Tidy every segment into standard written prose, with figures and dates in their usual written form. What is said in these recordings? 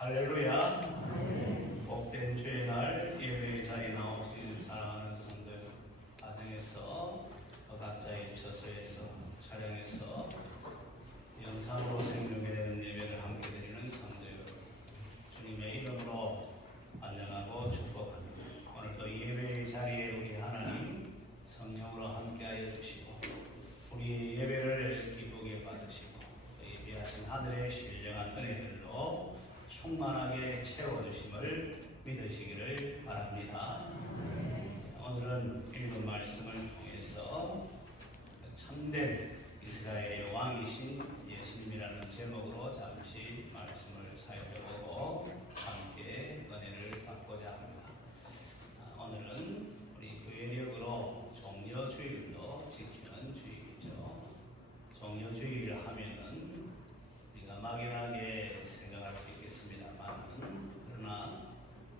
할렐루야. 복된 주의 날 예배의 자리에 나오신 사랑하는 성도 가정에서 각자의 처소에서 촬영해서 영상으로 생중계 되는 예배를 함께 드리는 성도 여러분, 주님의 이름으로 안녕하고 축복합니다. 오늘도 예배의 자리에 우리 하나님 성령으로 함께하여 주시고 우리 예배를 기쁘게 받으시고 예배하신 하늘의 신령한 은혜들로 충만하게 채워주심을 믿으시기를 바랍니다. 오늘은 읽은 말씀을 통해서 참된 이스라엘의 왕이신 예수님이라는 제목으로 잠시 말씀을 살펴보고 함께 은혜를 받고자 합니다. 오늘은 우리 교회력으로 종려주일도 지키는 주일이죠. 종려주일 하면은 우리가 막연하게 생각할 수 있겠습니다만, 그러나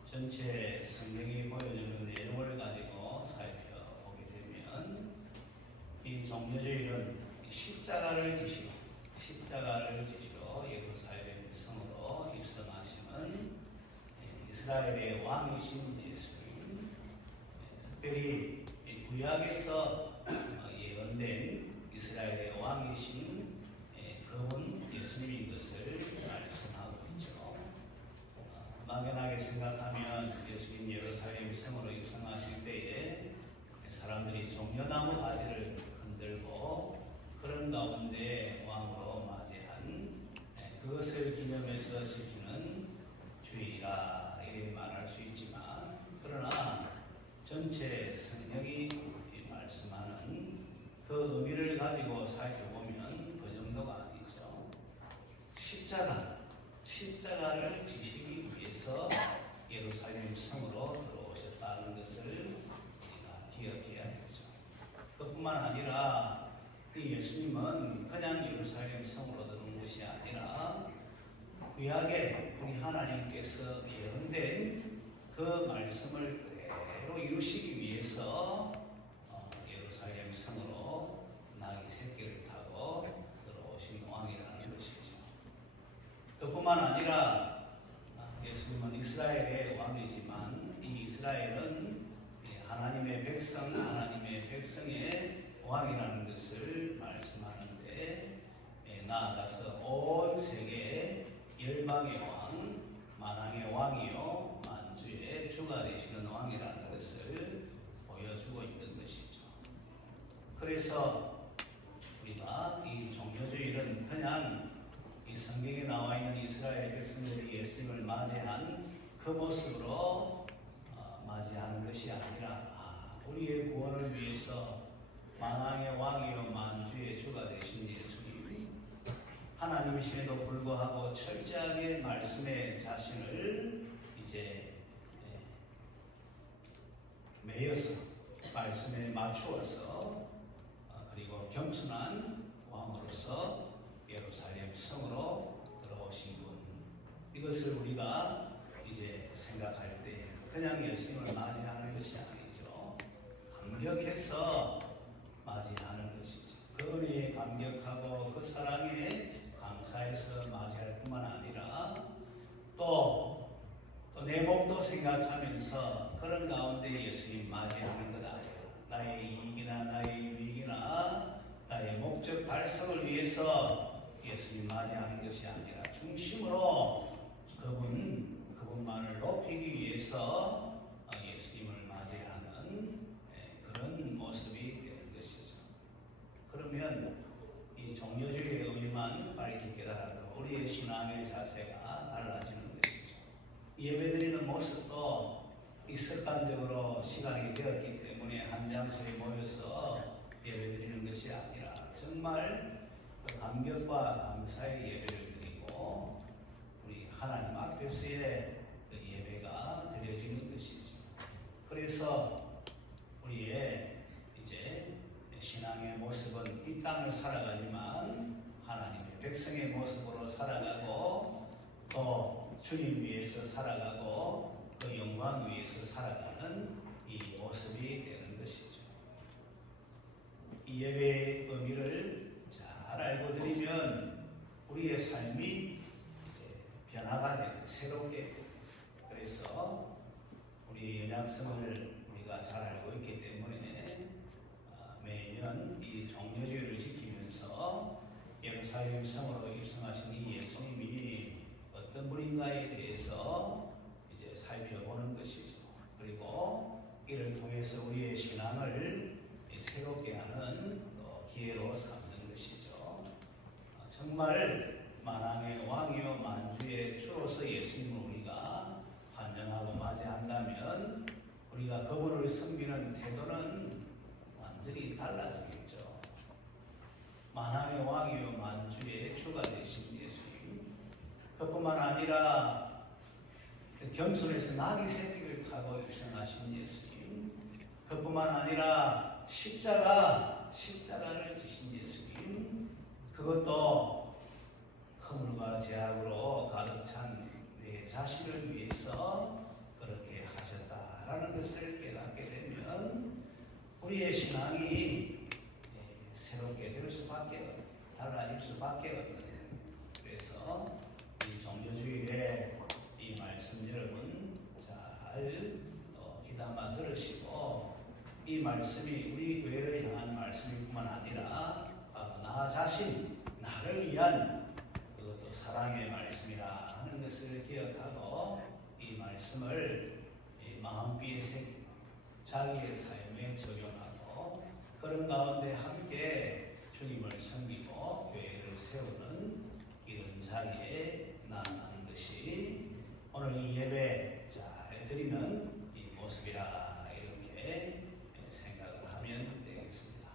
전체 성경이 보여주는 내용을 가지고 살펴보게 되면 이 종려주일은 십자가를 지시고 예루살렘 성으로 입성하시는 이스라엘의 왕이신 예수님, 특별히 구약에서 예언된 이스라엘의 왕이신 그분 예수님인 것을 말씀하고 있죠. 막연하게 생각하면 예수님 예루살렘 성으로 입성하실 때에 사람들이 종려나무 가지를 흔들고 그런 가운데 왕으로 맞이한 그것을 기념해서 지키는 주일이라 이렇게 말할 수 있지만, 그러나 전체 성경이 말씀하는 그 의미를 가지고 살펴보면 그 정도가 아니죠. 십자가를 지시기 위해서 예루살렘 성으로 들어오셨다는 것을 우리가 기억해야겠죠. 그뿐만 아니라 이 예수님은 그냥 예루살렘 성으로 들어온 것이 아니라 구약에 우리 하나님께서 예언된 그 말씀을 그대로 이루시기 위해서 예루살렘 성으로 나귀 새끼를 타고 들어오신 왕이라는 것이죠. 그뿐만 아니라 예수님은 이스라엘의 왕이지만 이 이스라엘은 하나님의 백성의 왕이라는 것을 말씀하는데, 나아가서 온 세계의 열방의 왕, 만왕의 왕이요 만주의 주가 되시는 왕이라는 것을 보여주고 있는 것이죠. 그래서 우리가 이 종려주일은 그냥 이 성경에 나와 있는 이스라엘 백성들이 예수님을 맞이한 그 모습으로 맞이하는 것이 아니라, 우리의 구원을 위해서 만왕의 왕이요 만주의 주가 되신 예수님이 하나님이심에도 불구하고 철저하게 말씀의 자신을 이제 매여서 말씀에 맞추어서 그리고 겸손한 왕으로서 예루살렘 성으로 들어오신 분, 이것을 우리가 이제 생각할 때 그냥 예수님을 맞이하는 것이 아니죠. 감격해서 맞이하는 것이죠. 그 은혜에 감격하고 그 사랑에 감사해서 맞이할 뿐만 아니라 또 내 목도 생각하면서 그런 가운데 예수님 맞이하는 것 아니라 나의 이익이나 나의 유익이나 나의 목적 달성을 위해서 예수님 맞이하는 것이 아니라 중심으로 그분만을 높이기 위해서 예수님을 맞이하는 그런 모습이 되는 것이죠. 그러면 이 종려주일의 의미만 밝히 깨달아도 우리의 신앙의 자세가 달라지는 것이죠. 예배드리는 모습도 이 습관적으로 시간이 되었기 때문에 한 장소에 모여서 예배드리는 것이 아니라 정말 감격과 감사의 예배를 드리고 우리 하나님 앞에서의 예배가 드려지는 것이죠. 그래서 우리의 이제 신앙의 모습은 이 땅을 살아가지만 하나님의 백성의 모습으로 살아가고 또 주님 위해서 살아가고 그 영광 위해서 살아가는 이 모습이 되는 것이죠. 이 예배의 의미를 잘 알고 드리면 우리의 삶이 이제 변화가 되고 새롭게. 그래서 우리 연약성을 우리가 잘 알고 있기 때문에 매년 이 종려주의를 지키면서 예루살렘 성으로 입성하신 이 예수님이 어떤 분인가에 대해서 이제 살펴보는 것이죠. 그리고 이를 통해서 우리의 신앙을 새롭게 하는 또 기회로 삼는 것이죠. 정말 만왕의 왕이요 만주의 주로서 예수님을 우리가 환영하고 맞이한다면 우리가 그분을 섬기는 태도는 완전히 달라지겠죠. 만왕의 왕이요 만주의 주가 되신 예수님, 그뿐만 아니라 겸손해서 나귀 새끼를 타고 입성하신 예수님, 그뿐만 아니라 십자가를 지신 예수님, 그것도 허물과 죄악으로 가득 찬 내 자신을 위해서 그렇게 하셨다라는 것을 깨닫게 되면 우리의 신앙이 새롭게 될 수밖에 없는, 달라질 수밖에 없는. 그래서 이 종교주의의 이 말씀 여러분 잘 귀담아 들으시고, 이 말씀이 우리 교회를 향한 말씀일 뿐만 아니라 나 자신, 나를 위한 그것도 사랑의 말씀이라 하는 것을 기억하고 이 말씀을 마음비에 새기고 자기의 삶에 적용하고 그런 가운데 함께 주님을 섬기고 교회를 세우는 이런 자리에 나아가는 것이 오늘 이 예배 잘 드리는 이 모습이라 이렇게 생각을 하면 되겠습니다.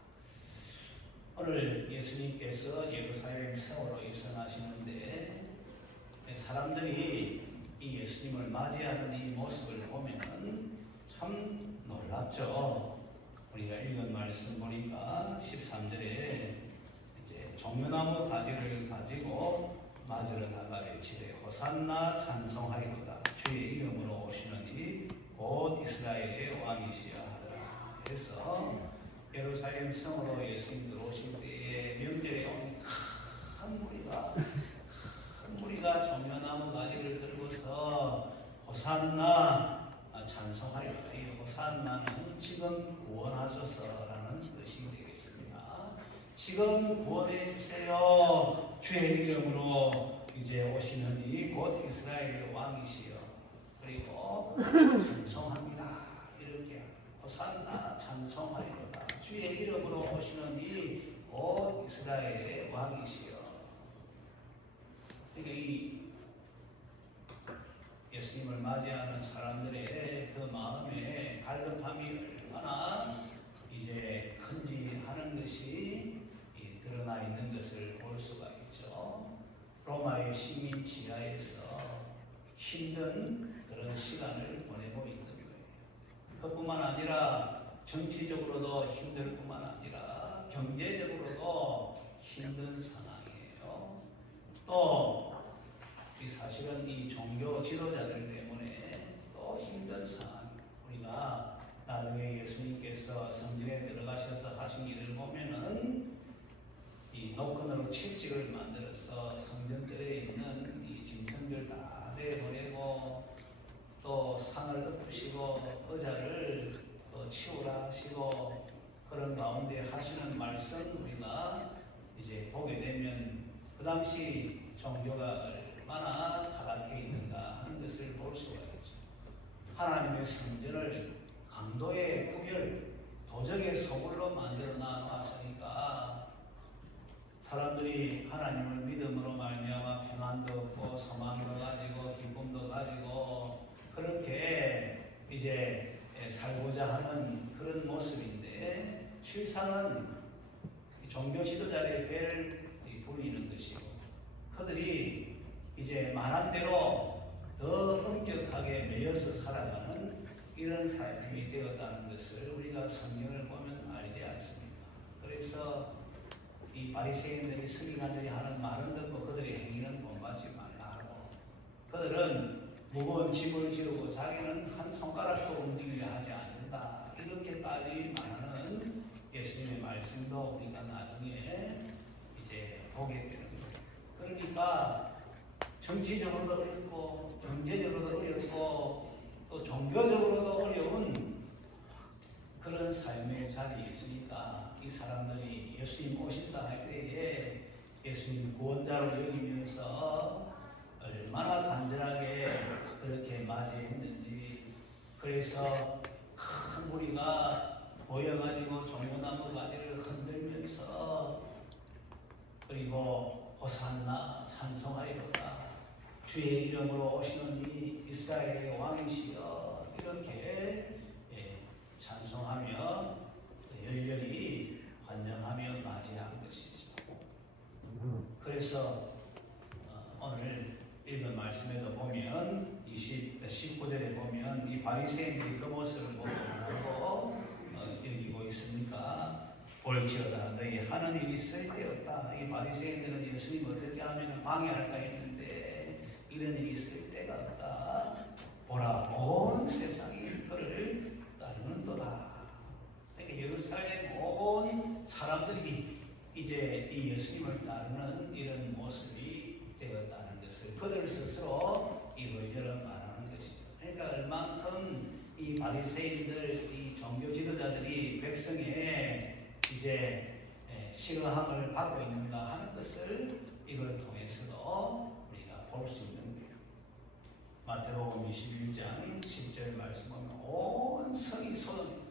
오늘 예수님께서 예루살렘 성으로 입성하시는데 사람들이 이 예수님을 맞이하는 이 모습을 보면 참 놀랍죠. 우리가 읽은 말씀 보니까 13절에 이제 종려나무 가지를 가지고 맞으러 나가 외치되 호산나 찬송하리로다 주의 이름으로 오시는 이 곧 이스라엘의 왕이시여 하더라. 그래서 예루살렘 성으로 예수님 들어오실 때에 명절에 온 큰 무리가 종려나무 가지를 들고서 호산나 찬송하리로다. 이 호산나는 지금 구원하소서라는 뜻이 되겠습니다. 지금 구원해 주세요. 주의 이름으로 이제 오시는 이 곧 이스라엘의 왕이시여. 그리고 찬송합니다. 이렇게 호산나 찬송하리로다. 주의 이름으로 오시는 이 곧 이스라엘의 왕이시여. 그러니까 이 예수님을 맞이하는 사람들의 그 마음에 갈급함이 얼마나 이제 큰지 하는 것이 드러나 있는 것을 볼 수가 있죠. 로마의 시민 지하에서 힘든 그런 시간을 보내고 있는 거예요. 그뿐만 아니라 정치적으로도 힘들 뿐만 아니라 경제적으로도 힘든 상황이에요. 또 사실은 이 종교 지도자들 때문에 또 힘든 상황. 우리가 나중에 예수님께서 성전에 들어가셔서 하신 일을 보면은 이 노끈으로 채찍을 만들어서 성전들에 있는 이 짐승들 다 내보내고 또 산을 덮으시고 의자를 치우라 하시고 그런 가운데 하시는 말씀 우리가 이제 보게 되면 그 당시 종교가 얼마나 타락해 있는가 하는 것을 볼 수가 있죠. 하나님의 성전을 강도의 구별, 도적의 소굴로 만들어 놨으니까 사람들이 하나님을 믿음으로 말미암아 평안도 얻고 소망도 가지고 기쁨도 가지고 그렇게 이제 살고자 하는 그런 모습인데 실상은 종교 지도자의 배를 불리는 것이고 그들이 이제 말한 대로 더 엄격하게 매여서 살아가는 이런 삶이 되었다는 것을 우리가 성경을 보면 알지 않습니까? 그래서 이 바리새인들이 서기관들이 하는 말은 듣고 그들의 행위는 본받지 말라 하고 그들은 무거운 짐을 지르고 자기는 한 손가락도 움직이려 하지 않는다. 이렇게까지 말하는 예수님의 말씀도 우리가 나중에 이제 보게 되는 거예요. 그러니까 정치적으로도 어렵고 경제적으로도 어렵고 또 종교적으로도 어려운 그런 삶의 자리에 있으니까 이 사람들이 예수님 오신다 할 때에 예수님 구원자로 여기면서 얼마나 간절하게 그렇게 맞이했는지. 그래서 큰 무리가 모여가지고 종려나무 가지를 흔들면서 그리고 호산나 찬송하리로다 주의 이름으로 오시는 이 이스라엘의 왕이시여 이렇게 찬송하며 열렬히 환영하며 맞이한 것이죠. 그래서 오늘 읽은 말씀에도 보면 19절에 보면 이 바리새인들이 그 모습을 보고 하고 여기고 있으니까 볼지어다 너희 하는 일이 쓸데없다. 이 바리새인들은 예수님 어떻게 하면 방해할까 했는데 이런 일이 쓸데가 없다. 보라 온 세상이 그를 따르는도다. 그러니까 예루살렘 온 사람들이 이제 이 예수님을 따르는 이런 모습이 되었다는 것을 그들 스스로 이런저런 말하는 것이죠. 그러니까 얼만큼 이 바리새인들, 이 종교 지도자들이 백성의 이제 싫어함을 받고 있는가 하는 것을 이걸 통해서도 우리가 볼 수 있는 거예요. 마태복음 21장 10절 말씀 보면 온 성이 소동입니다.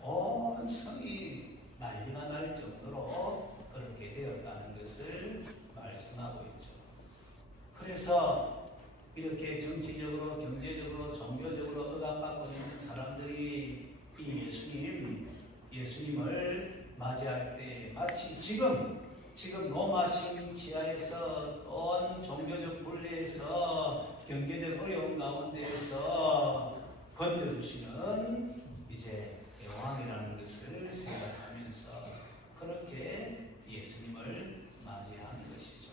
온 성이 난리가 날 정도로 그렇게 되었다는 것을 말씀하고 있죠. 그래서 이렇게 정치적으로, 경제적으로, 종교적으로 억압받고 있는 사람들이 이 예수님을 맞이할 때 마치 지금 로마 시민 지하에서 또한 종교적 분리에서 경제적 어려운 가운데에서 건져주시는 이제 왕이라는 것을 생각하면서 그렇게 예수님을 맞이하는 것이죠.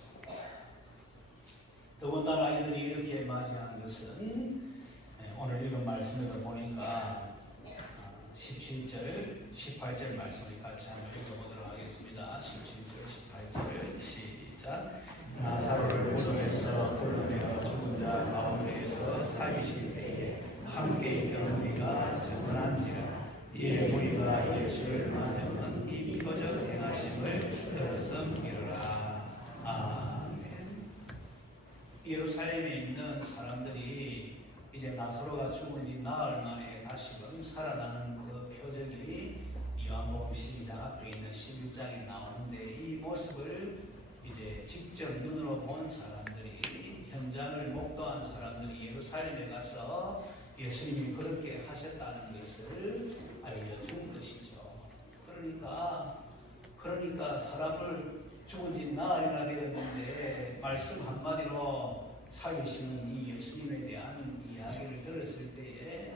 더군다나 이들이 이렇게 맞이한 것은 오늘 읽은 말씀에도 보니까 17절, 18절 말씀을 같이 한번 읽어보도록 하겠습니다. 17절, 18절 시작. 나사로를 무덤에서 불러내어 죽은 자 가운데에서 살리실 때에 함께 있던 우리가 증언한지라. 이에 우리가 예수를 맞으면 이 표적 행하심을 들었음이로라. 아멘. 예루살렘에 있는 사람들이 이제 나사로가 죽은 지 나흘 만에 다시금 살아나는 그 표적이 요한복음 12장 앞에 있는 11장에 나오는데 이 모습을 이제 직접 눈으로 본 사람들이, 현장을 목도한 사람들이 예루살렘에 가서 예수님이 그렇게 하셨다는 것을 알려준 것이죠. 그러니까 사람을 죽은 지 나흘이나 되었는데 말씀 한마디로 살리시는 이 예수님에 대한 이야기를 들었을 때에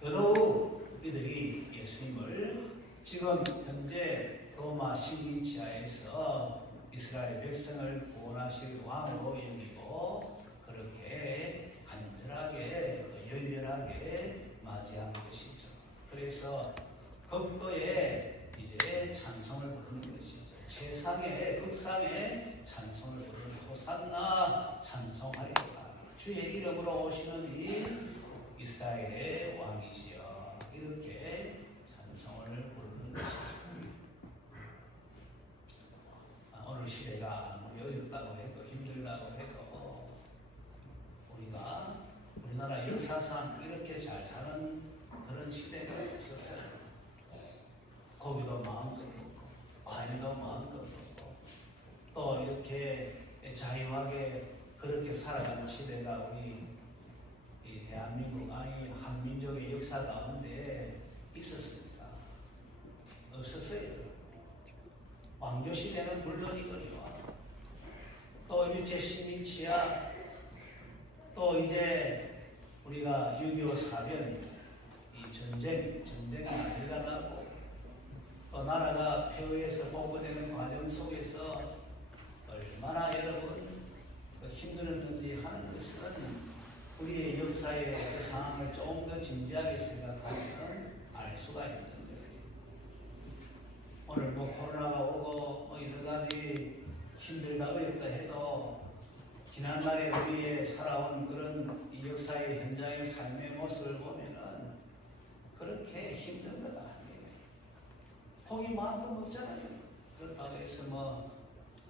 더더욱 이들이 예수님을 지금 현재 로마 식민 지하에서 이스라엘 백성을 구원하실 왕으로 여기고 그렇게 간절하게 열렬하게 맞이한 것이죠. 그래서 극도의 이제 찬송을 부르는 것이죠. 최상의 극상의 찬송을 부르는 호산나 찬송하리로다. 주의 이름으로 오시는 이 이스라엘의 왕이시여 이렇게 찬송을 부르는 것이죠. 오늘 시대가 아무리 어렵다고 해도 힘들다고 해도 우리나라 역사상 이렇게 잘 사는 그런 시대가 없었어요. 고기도 마음껏 먹고 과일도 마음껏 먹고 또 이렇게 자유하게 그렇게 살아가는 시대가 우리 이 대한민국 아니 한민족의 역사 가운데 있었습니까? 없었어요. 왕조 시대는 물론이거든요. 또 일제 식민 지하, 또 이제 우리가 6.25 사변, 이 전쟁이 난리가 나고 또 나라가 폐허에서 복구되는 과정 속에서 얼마나 여러분 힘들었는지 하는 것은 우리의 역사의 그 상황을 조금 더 진지하게 생각하면 알 수가 있는 거예요. 오늘 코로나가 오고 여러 가지 힘들다 어렵다 해도 지난날에 우리의 살아온 그런 이 역사의 현장의 삶의 모습을 보면은 그렇게 힘든 것 아니에요. 고기 마음껏 먹잖아요. 그렇다고 해서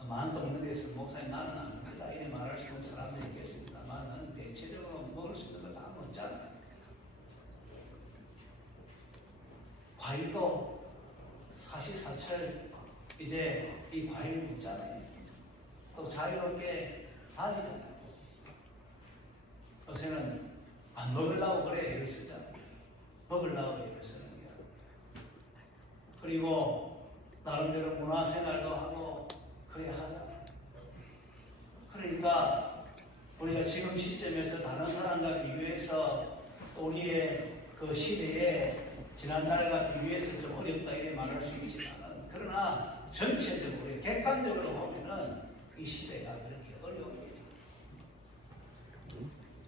마음껏 먹는 데서 목사님 나는 안 먹는다 이래 말할 수 있는 사람들이 있겠습니다만은 대체적으로 먹을 수 있는 거 다 먹잖아요. 과일도 사시사철 이제 이 과일 먹잖아요. 또 자유롭게 다니잖아요. 요새는 안 먹으려고 그래 애를 쓰잖아요. 먹으려고 애를 쓰는 거야. 그리고 나름대로 문화생활도 하고 그래 하잖아요. 그러니까 우리가 지금 시점에서 다른 사람과 비교해서 우리의 그 시대에 지난날과 비교해서 좀 어렵다 이렇게 말할 수 있지만 그러나 전체적으로 객관적으로 보면은 이 시대가 그렇게 어려웁니다.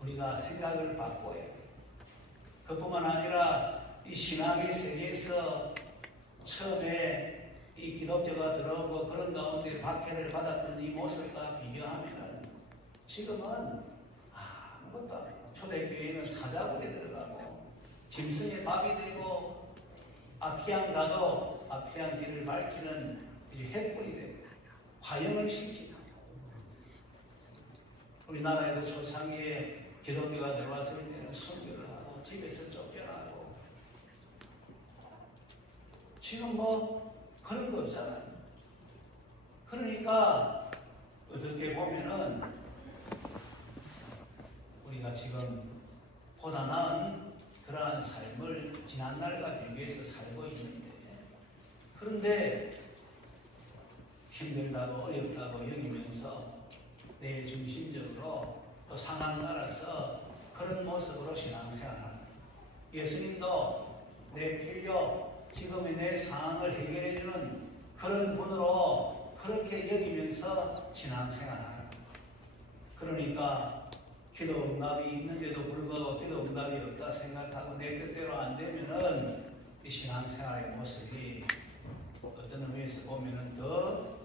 우리가 생각을 바꿔야 돼요. 그뿐만 아니라 이 신학의 세계에서 처음에 이 기독교가 들어오고 그런 가운데 박해를 받았던 이 모습과 비교하면 지금은 아무것도 아니에요. 초대교회는 사자굴에 들어가고 짐승의 밥이 되고 아피한 가도 아피한 길을 밝히는 횃불이 되고 화형을 시키고 우리나라에도 초창기에 기독교가 들어왔을 때는 순교를 하고 집에서 쫓겨나고 지금 그런 거 없잖아요. 그러니까 어떻게 보면은 우리가 지금 보다 나은 그러한 삶을 지난날과 비교해서 살고 있는데 그런데 힘들다고 어렵다고 여기면서 내 중심적으로 또 상황 따라서 그런 모습으로 신앙생활하는 예수님도 내 필요 지금의 내 상황을 해결해주는 그런 분으로 그렇게 여기면서 신앙생활하는 그러니까 기도 응답이 있는데도 불구하고 기도 응답이 없다 생각하고 내 뜻대로 안 되면은 이 신앙생활의 모습이 어떤 의미에서 보면은 더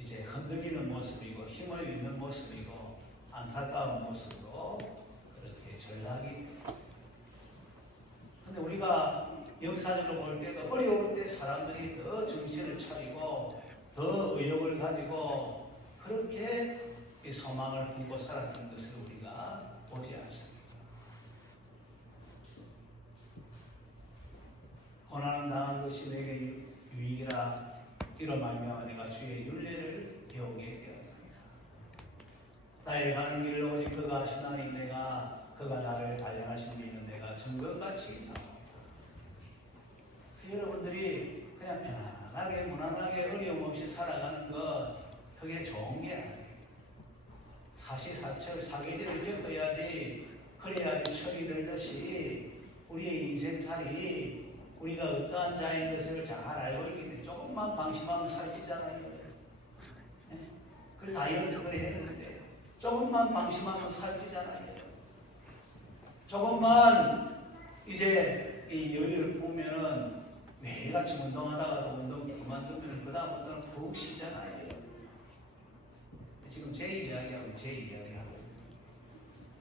이제 흔들리는 모습이고 힘을 잃는 모습이고 안타까운 모습으로 그렇게 전락이 돼요. 근데 우리가 역사적으로 볼 때도 어려울 때 사람들이 더 정신을 차리고 더 의욕을 가지고 그렇게 이 소망을 품고 살았던 것을 우리가 보지 않습니다. 고난을 당한 것이 내게 유익이라 이로 말미암아 내가 주의 율례를 배우게 되었습니다. 나의 가는 길을 오직 그가 하시나니 내가 그가 나를 단련하신 이는 내가 정금같이 나옵니다. 여러분들이 그냥 편안하게 무난하게 어려움 없이 살아가는 것 그게 좋은 게 아니에요. 사시사철 사계절을 겪어야지 그래야지 철이 들듯이 우리의 인생살이 우리가 어떠한 자인 것을 잘 알고 있기 때문에 조금만 방심하면 살찌잖아요. 네? 그래 다이어트 그래 했는데 조금만 방심하면 살찌잖아요. 조금만 이제 이 여유를 보면은 매일같이 운동하다가도 운동 그만두면 그 다음부터는 푹 쉬잖아요. 지금 제 이야기하고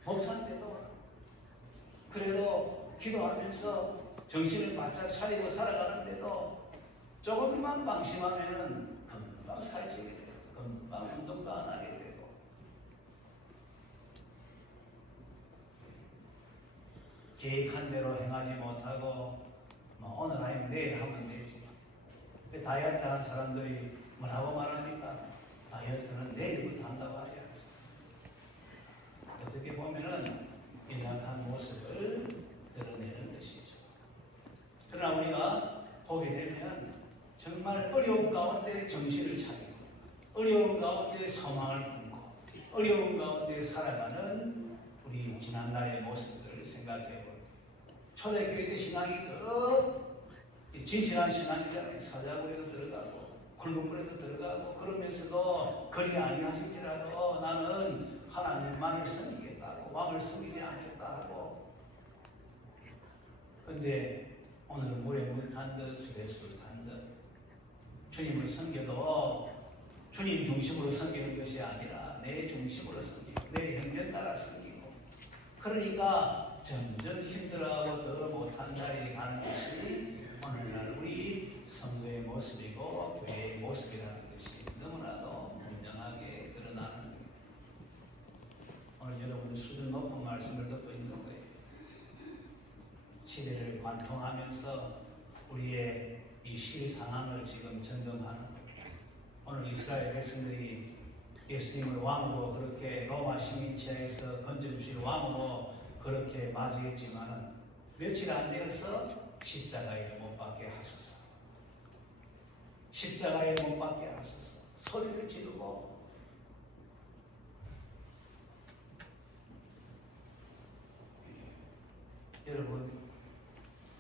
목사인데도 그래도 기도하면서 정신을 바짝 차리고 살아가는데도 조금만 방심하면은 금방 살찌게 되고 금방 운동도 안 하게 되고 계획한 대로 행하지 못하고 오늘 아니면 내일 하면 되지. 다이어트 하는 사람들이 뭐라고 말합니까? 다이어트는 내일부터 한다고 하지 않습니다. 어떻게 보면은 연약한 모습을 드러내는 것이죠. 그러나 우리가 보게 되면 정말 어려운 가운데 정신을 차리고 어려운 가운데 소망을 품고 어려운 가운데 살아가는 우리 지난날의 모습들을 생각해 볼게요. 초대교회 때 신앙이 더 진실한 신앙이잖아요. 사자굴에도 들어가고 굵은 물에도 들어가고 그러면서도 거리 아니하실지라도 나는 하나님만을 섬기겠다고 왕을 섬기지 않겠다 하고 근데 오늘 물에 물 탄 듯 술에 술 탄 듯 주님을 섬겨도 주님 중심으로 섬기는 것이 아니라 내 중심으로 섬기고 내 형편 따라 섬기고 그러니까 점점 힘들어하고 더 못한 자리에 가는 것이 오늘날 우리 성도의 모습이고 교회의 모습이라는 것이 너무나도 분명하게 드러나는 거예요. 오늘 여러분 수준 높은 말씀을 듣고 있는 거예요. 시대를 관통하면서 우리의 이 시 상황을 지금 점검하는 거예요. 오늘 이스라엘 백성들이 예수님을 왕으로 그렇게 로마 식민지하에서 건져주실 왕으로 그렇게 맞이했지만 며칠 안 되어서 십자가에 못 박게 하소서. 십자가에 못 박게 하소서. 소리를 지르고 여러분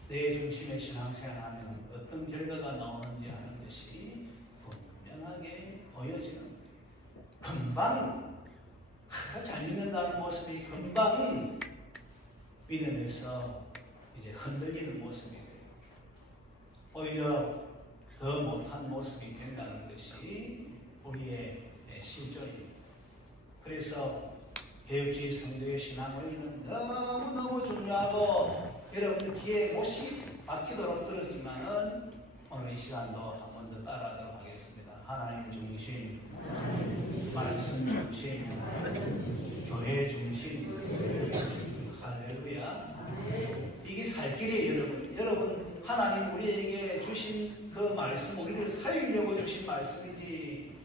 내 중심의 신앙생활하면 어떤 결과가 나오는지 아는 것이 분명하게 보여지는 거예요. 금방 잘 믿는다는 모습이 금방 믿음에서 이제 흔들리는 모습이 돼요. 오히려 더 못한 모습이 된다는 것이 우리의 실존입니다. 그래서 개혁주의 성도의 신앙원리는 너무너무 중요하고 여러분들 귀에 못이 박히도록 들었지만은 오늘 이 시간도 한 번 더 따라하도록 하겠습니다. 하나님 중심, 말씀 중심, 교회 중심. 할렐루야. 이게 살 길이에요, 여러분. 하나님 우리에게 주신 그 말씀, 우리를 살리려고 주신 말씀이지.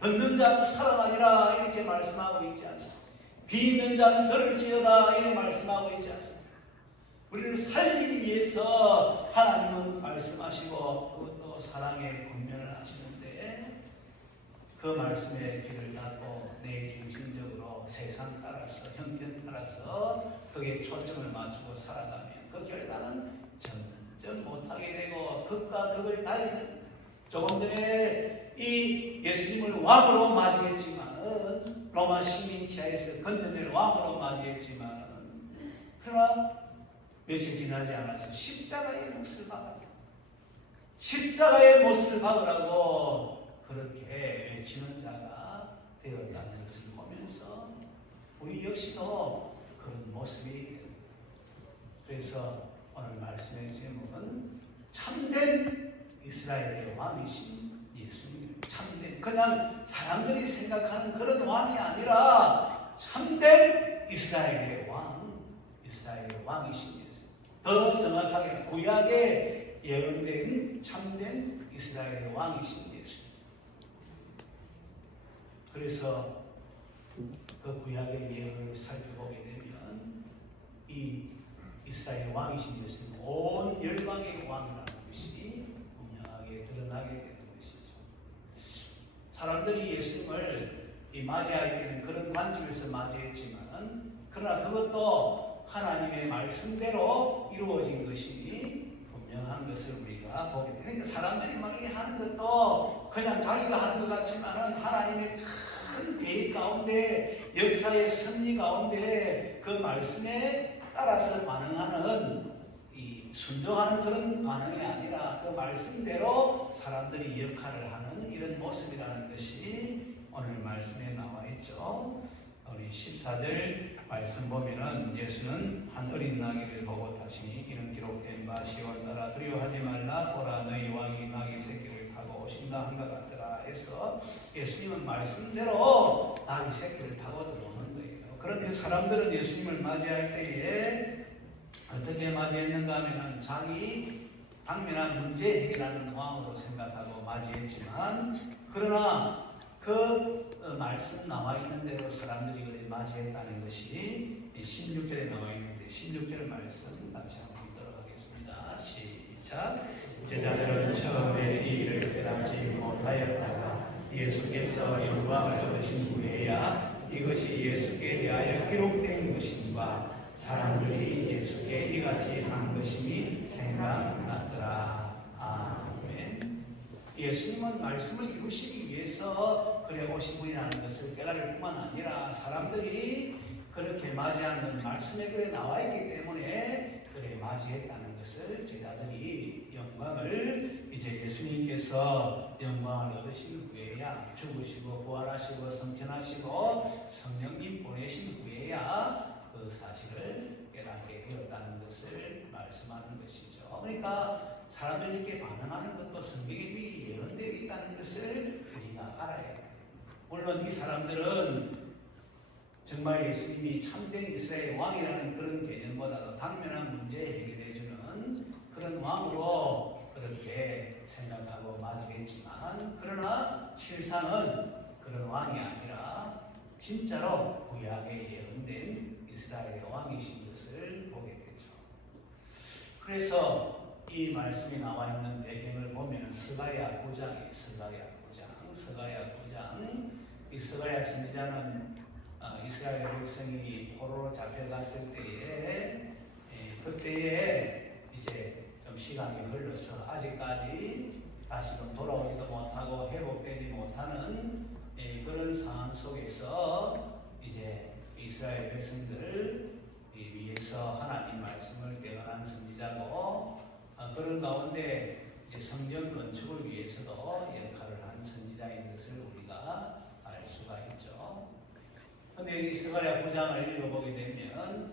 듣는 자는 살아나리라 이렇게 말씀하고 있지 않습니다. 비있는 자는 들을지어다 이렇게 말씀하고 있지 않습니다. 우리를 살리기 위해서 하나님은 말씀하시고 그것도 사랑의 권면을 하시는데 그 말씀에 귀를 닫고 내 중심적으로 세상 따라서 형편 따라서 거기에 초점을 맞추고 살아가면 그 결과는 점점 못하게 되고 극과 극을 달리는 조금 전에 이 예수님을 왕으로 맞이했지만 로마 식민지하에서 건져낼 왕으로 맞이했지만 그러나 며칠 지나지 않아서 십자가의 못을 박으라고 십자가의 못을 박으라고 그렇게 외치는 자가 되었다는 것을 보면서 우리 역시도 그런 모습이 됩니다. 그래서 오늘 말씀의 제목은 참된 이스라엘의 왕이신 예수님입니다. 참된 그냥 사람들이 생각하는 그런 왕이 아니라 참된 이스라엘의 왕, 이스라엘의 왕이신 예수. 더 정확하게 구약에 예언된 참된 이스라엘의 왕이신 예수. 그래서 그 구약의 예언을 살펴보게 되면 이 이스라엘 왕이신 예수는 온 열방의 왕이라는 것이 분명하게 드러나게 되는 것이죠. 사람들이 예수님을 맞이할 때는 그런 관점에서 맞이했지만 그러나 그것도 하나님의 말씀대로 이루어진 것이 분명한 것을 우리가 보게 됩니다. 그러니까 사람들이 막 이게 하는 것도 그냥 자기가 하는 것 같지만 하나님의 큰 계획 가운데 역사의 섭리 가운데 그 말씀에 따라서 반응하는 이 순종하는 그런 반응이 아니라 그 말씀대로 사람들이 역할을 하는 이런 모습이라는 것이 오늘 말씀에 나와 있죠. 우리 14절 말씀 보면은 예수는 한 어린 나귀를 보고 타시니 이는 기록된 바 시온 따라 두려워하지 말라 보라 너희 왕이 나귀 새끼를 타고 오신다 한 것 같더라 해서 예수님은 말씀대로 나귀 새끼를 타고 들어오는 거예요. 그런데 사람들은 예수님을 맞이할 때에 어떻게 맞이했는가 하면은 자기 당면한 문제 해결하는 왕으로 생각하고 맞이했지만 그러나 그 말씀 나와 있는 대로 사람들이 그를 맞이했다는 것이 16절에 나와 있는데 16절 말씀 다시 한번 읽도록 하겠습니다. 시작. 제자들은 처음에 이 일을 깨닫지 못하였다가 예수께서 영광을 얻으신 후에야 이것이 예수께 대하여 기록된 것인가 사람들이 예수께 이같이 한 것임이 생각났더라. 아멘. 예수님은 말씀을 이루시기 위해서 그래 오신 분이라는 것을 깨달을 뿐만 아니라 사람들이 그렇게 맞이하는 말씀에 그래 나와 있기 때문에 그래 맞이했다는 것을 제자들이 영광을 이제 예수님께서 영광을 얻으신 후에야 죽으시고 부활하시고 성천하시고 성령님 보내신 후에야 그 사실을 깨닫게 되었다는 것을 말씀하는 것이죠. 그러니까 사람들이 이렇게 반응하는 것도 성경에 미리 예언되어 있다는 것을 우리가 알아야 돼요. 물론 이 사람들은 정말 예수님이 참된 이스라엘 왕이라는 그런 개념보다도 당면한 문제에 해결해주는 그런 왕으로 그렇게 생각하고 맞이했지만, 그러나 실상은 그런 왕이 아니라 진짜로 구약에 예언된 이스라엘의 왕이신 것을 보게 되죠. 그래서 이 말씀이 나와 있는 배경을 보면 스가랴 9장이 스가랴 9장 이 스가랴 선지자는 이스라엘 백성이 포로로 잡혀갔을 때에 그때에 이제 좀 시간이 흘러서 아직까지 다시금 돌아오지도 못하고 회복되지 못하는 그런 상황 속에서 이제 이스라엘 백성들을 위해서 하나님 말씀을 대언한 선지자고, 그런 가운데 이제 성전 건축을 위해서도 역할을 한 선지자인 것을 우리가 알 수가 있죠. 근데 이 스가랴 9장을 읽어보게 되면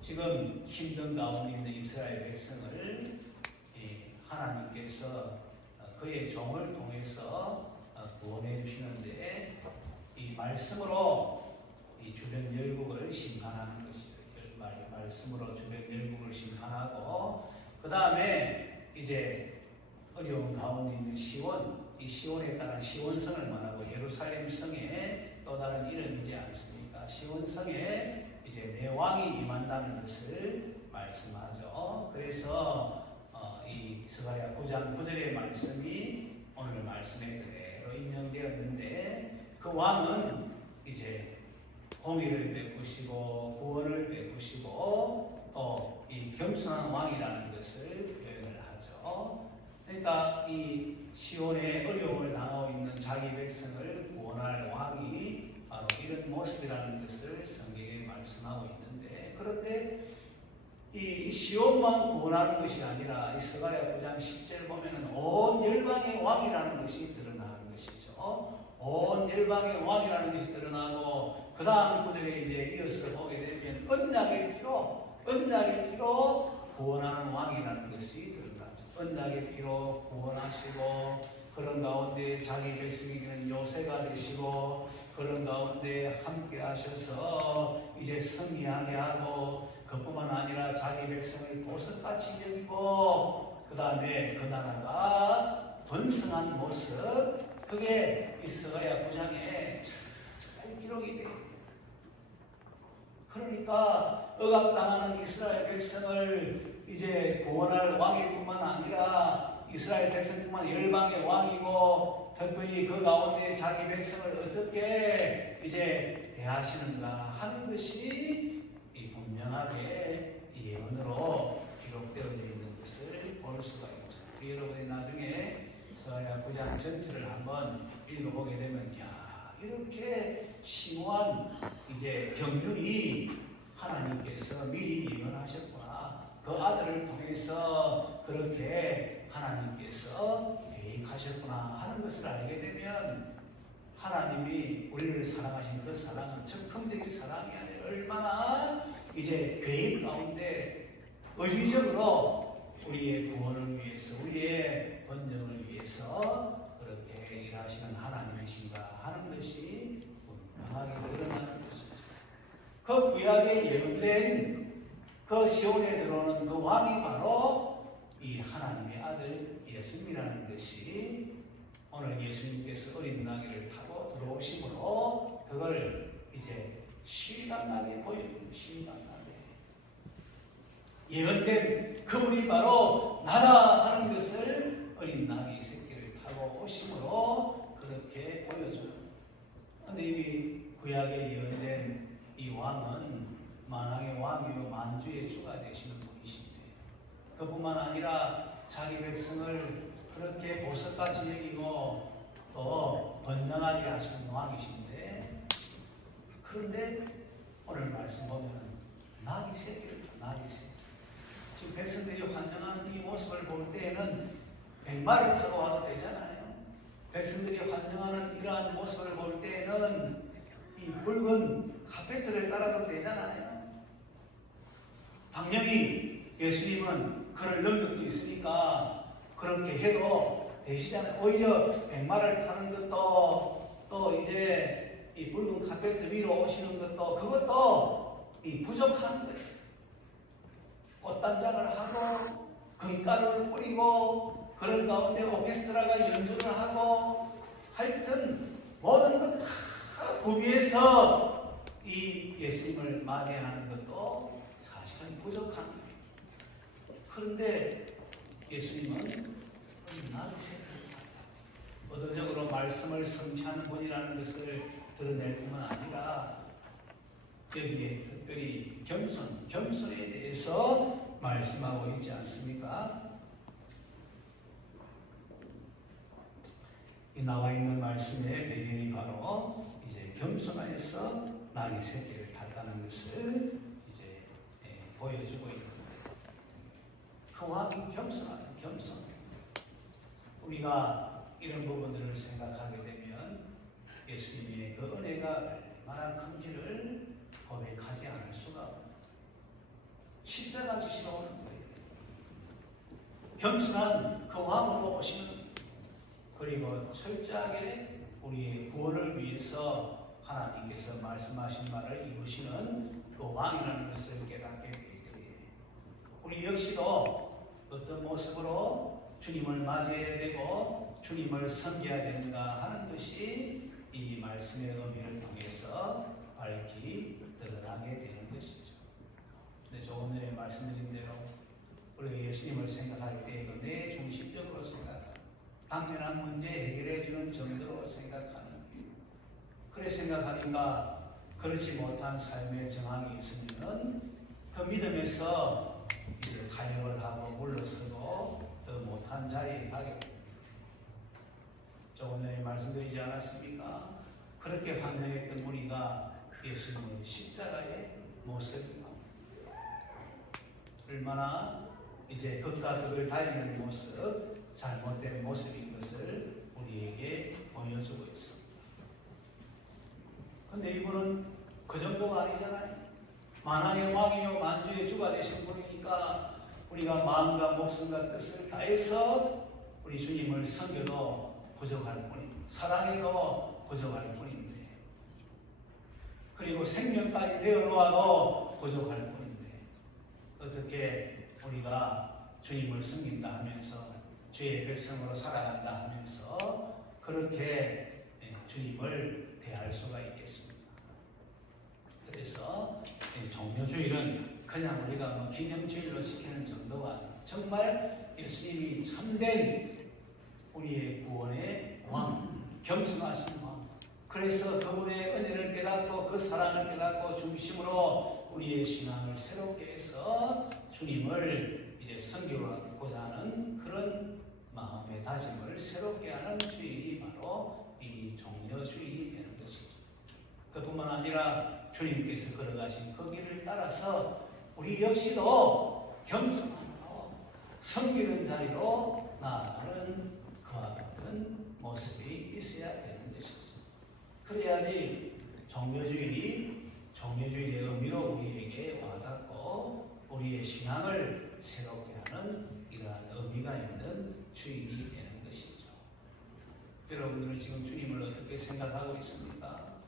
지금 힘든 가운데 있는 이스라엘 백성을 하나님께서 그의 종을 통해서 구원해 주시는데, 이 말씀으로 이 주변 열국을 심판하는 것이죠. 말씀으로 주변 열국을 심판하고, 그 다음에 이제 어려운 가운데 있는 시온, 이 시온에 따른 시온성을 말하고 예루살렘 성에 또 다른 이름이지 않습니까? 시온성에 이제 내 왕이 임한다는 것을 말씀하죠. 그래서 이 스가랴 9장 9절의 말씀이 오늘 말씀에 그대로 인용되었는데, 그 왕은 이제 공의를 베푸시고 구원을 베푸시고 또 이 겸손한 왕이라는 것을 표현을 하죠. 그러니까 이 시온의 어려움을 당하고 있는 자기 백성을 구원할 왕이 바로 이런 모습이라는 것을 성경에 말씀하고 있는데, 그런데 이 시온만 구원하는 것이 아니라 이 스가랴 9장 10절 보면은 온 열방의 왕이라는 것이 드러나는 것이죠. 온 열방의 왕이라는 것이 드러나고, 그 다음 구절에 이제 이어서 보게 되면 언약의 피로 구원하는 왕이라는 것이 드러나죠. 언약의 피로 구원하시고, 그런 가운데 자기 백성에게는 요새가 되시고, 그런 가운데 함께 하셔서 이제 승리하게 하고, 그뿐만 아니라 자기 백성을 보석같이 여기고, 그 다음에 그 나라가 번성한 모습, 그게 이 스가랴 9장에 잘 기록이 되어 있어요. 그러니까 억압당하는 이스라엘 백성을 이제 구원할 왕일 뿐만 아니라 이스라엘 백성뿐만 열방의 왕이고, 특별히 그 가운데 자기 백성을 어떻게 이제 대하시는가 하는 것이 분명하게 예언으로 기록되어져 있는 것을 볼 수가 있죠. 여러분이 나중에 스가랴 9장 전체를 한번 읽어보게 되면, 이렇게 심오한 이제 경륜이 하나님께서 미리 예언하셨구나. 그 아들을 통해서 그렇게 하나님께서 계획하셨구나 하는 것을 알게 되면, 하나님이 우리를 사랑하신 그 사랑은 적극적인 사랑이 아니라 얼마나 이제 계획 가운데 의지적으로 우리의 구원을 위해서, 우리의 번영을 위해서 그렇게 일하시는 하나님이신가 하는 것이 분명하게 드러나는 것이죠. 그 구약에 예언된 그 시온에 들어오는 그 왕이 바로 이 하나님의 아들 예수님이라는 것이 오늘 예수님께서 어린 나귀를 타고 들어오심으로 그걸 이제 실감나게 보여줍니다. 실감나게 예언된 그분이 바로 나다 하는 것을 어린 나귀 새끼를 타고 오심으로 그렇게 보여줘요. 그런데 이미 구약에 예언된 이 왕은 만왕의 왕이요 만주의 주가 되시는 분이신데, 그뿐만 아니라 자기 백성을 그렇게 보석같이 여기고 또 번영하게 하시는 왕이신데, 그런데 오늘 말씀 보면 나귀 새끼를 나귀 새끼. 지금 백성들이 환영하는 이 모습을 볼 때에는 백마를 타고 와도 되잖아요. 백성들이 환영하는 이러한 모습을 볼 때에는 이 붉은 카페트를 깔아도 되잖아요. 당연히 예수님은 그럴 능력도 있으니까 그렇게 해도 되시잖아요. 오히려 백마를 타는 것도 또 이제 이 붉은 카페트 위로 오시는 것도 그것도 이 부족한 거예요. 꽃단장을 하고 금가루를 뿌리고 그런 가운데 오케스트라가 연주를 하고 하여튼 모든 것 다 구비해서 이 예수님을 맞이하는 것도 사실은 부족한 거예요. 그런데 예수님은 나귀새끼를 의도적으로 말씀을 성취하는 분이라는 것을 드러낼 뿐만 아니라 여기에 특별히 겸손에 대해서 말씀하고 있지 않습니까? 이 나와 있는 말씀의 배경이 바로 이제 겸손하여서 나귀 새끼를 탔다는 것을 이제 보여주고 있는 거예요. 그 왕이 겸손하다, 겸손. 우리가 이런 부분들을 생각하게 되면 예수님의 그 은혜가 얼마나 큰지를 고백하지 않을 수가 없어요. 십자가 지시러 오는 거예요. 겸손한 그 왕으로 오시는 거예요. 그리고 철저하게 우리의 구원을 위해서 하나님께서 말씀하신 말을 이루시는 그 왕이라는 것을 깨닫게 될 때에 우리 역시도 어떤 모습으로 주님을 맞이해야 되고 주님을 섬겨야 되는가 하는 것이 이 말씀의 의미를 통해서 밝히 드러나게 되는 것이죠. 근데 조금 전에 말씀드린 대로 우리가 예수님을 생각할 때 내 중심적으로 생각하고 당면한 문제 해결해 주는 정도로 생각하는 거예요. 그래 생각하니까 그렇지 못한 삶의 정황이 있으면 그 믿음에서 이제 타협을 하고 물러서고 더 못한 자리에 가게 됩니다. 조금 전에 말씀드리지 않았습니까? 그렇게 환영했던 우리가 예수님의 십자가의 모습입니다. 얼마나 이제 극과 극을 달리는 모습, 잘못된 모습인 것을 우리에게 보여주고 있습니다. 근데 이분은 그 정도가 아니잖아요. 만왕의 왕이요 만주의 주가 되신 분이니까 우리가 마음과 목숨과 뜻을 다해서 우리 주님을 섬겨도 부족할 뿐입니다. 사랑해도 부족할 뿐인데, 그리고 생명까지 내어놓아도 부족할 뿐인데, 어떻게 우리가 주님을 섬긴다 하면서 주의 백성으로 살아간다 하면서 그렇게 주님을 대할 수가 있겠습니다. 그래서 종료주일은 그냥 우리가 뭐 기념주일로 지키는 정도가 아니라 정말 예수님이 참된 우리의 구원의 왕, 겸손하신 왕. 그래서 그분의 은혜를 깨닫고 그 사랑을 깨닫고 중심으로 우리의 신앙을 새롭게 해서 주님을 이제 섬기고자 하는 그런 마음의 다짐을 새롭게 하는 주일이 바로 이 종려주일이 되는 것이죠. 그뿐만 아니라 주님께서 걸어가신 그 길을 따라서 우리 역시도 겸손함으로 섬기는 자리로 나아가는 그와 같은 모습이 있어야 되는 것이죠. 그래야지 종려주일의 의미로 우리에게 와닿고 우리의 신앙을 새롭게 하는 이러한 의미가 있는 주일이 되는 것이죠. 여러분들은 지금 주님을 어떻게 생각하고 있습니까?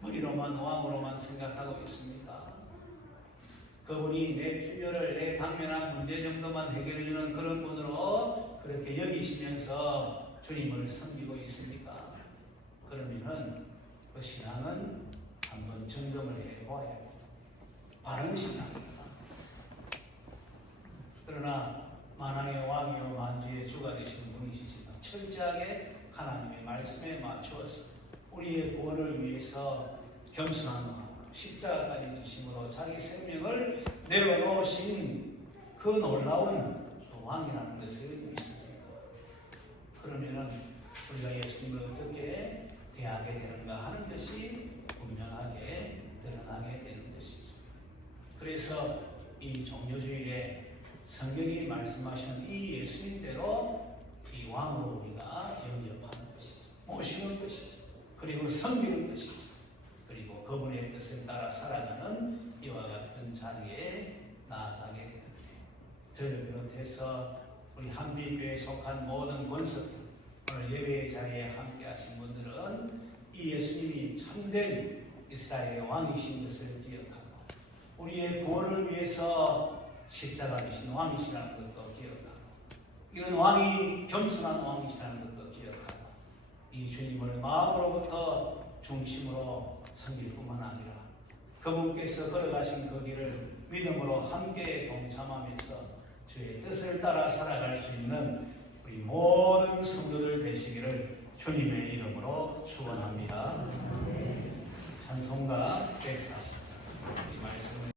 머리로만 왕으로만 생각하고 있습니까? 그분이 내 필요를 내 당면한 문제 정도만 해결해주는 그런 분으로 그렇게 여기시면서 주님을 섬기고 있습니까? 그러면은 그 신앙은 한번 점검을 해보아야 돼요. 바른 신앙입니다. 그러나 만왕의 왕이요 만주의 주가 되시는 분이시지만 철저하게 하나님의 말씀에 맞추어서 우리의 구원을 위해서 겸손한 마음, 십자가까지 지심으로 자기 생명을 내어놓으신 그 놀라운 왕이라는 것을 믿습니다. 그러면은 우리가 예수님을 어떻게 대하게 되는가 하는 것이 분명하게 드러나게 되는 것이죠. 그래서 이 종료주일에 성경이 말씀하시는 이 예수님대로 이 왕으로 우리가 영접하는 것이죠. 모시는 것이죠. 그리고 섬기는 것이죠. 그리고 그분의 뜻을 따라 살아가는 이와 같은 자리에 나아가게 되는데, 저를 비롯해서 우리 한비교회에 속한 모든 권석들, 오늘 예배의 자리에 함께 하신 분들은 이 예수님이 참된 이스라엘의 왕이신 것을 기억하고, 우리의 구원을 위해서 십자가 지신 왕이시라는 것도 기억하고, 이런 왕이 겸손한 왕이시라는 것도 기억하고, 이 주님을 마음으로부터 중심으로 섬길 뿐만 아니라 그분께서 걸어가신 그 길을 믿음으로 함께 동참하면서 주의 뜻을 따라 살아갈 수 있는 우리 모든 성도들 되시기를 주님의 이름으로 축원합니다. 찬송가 140장 이 말씀을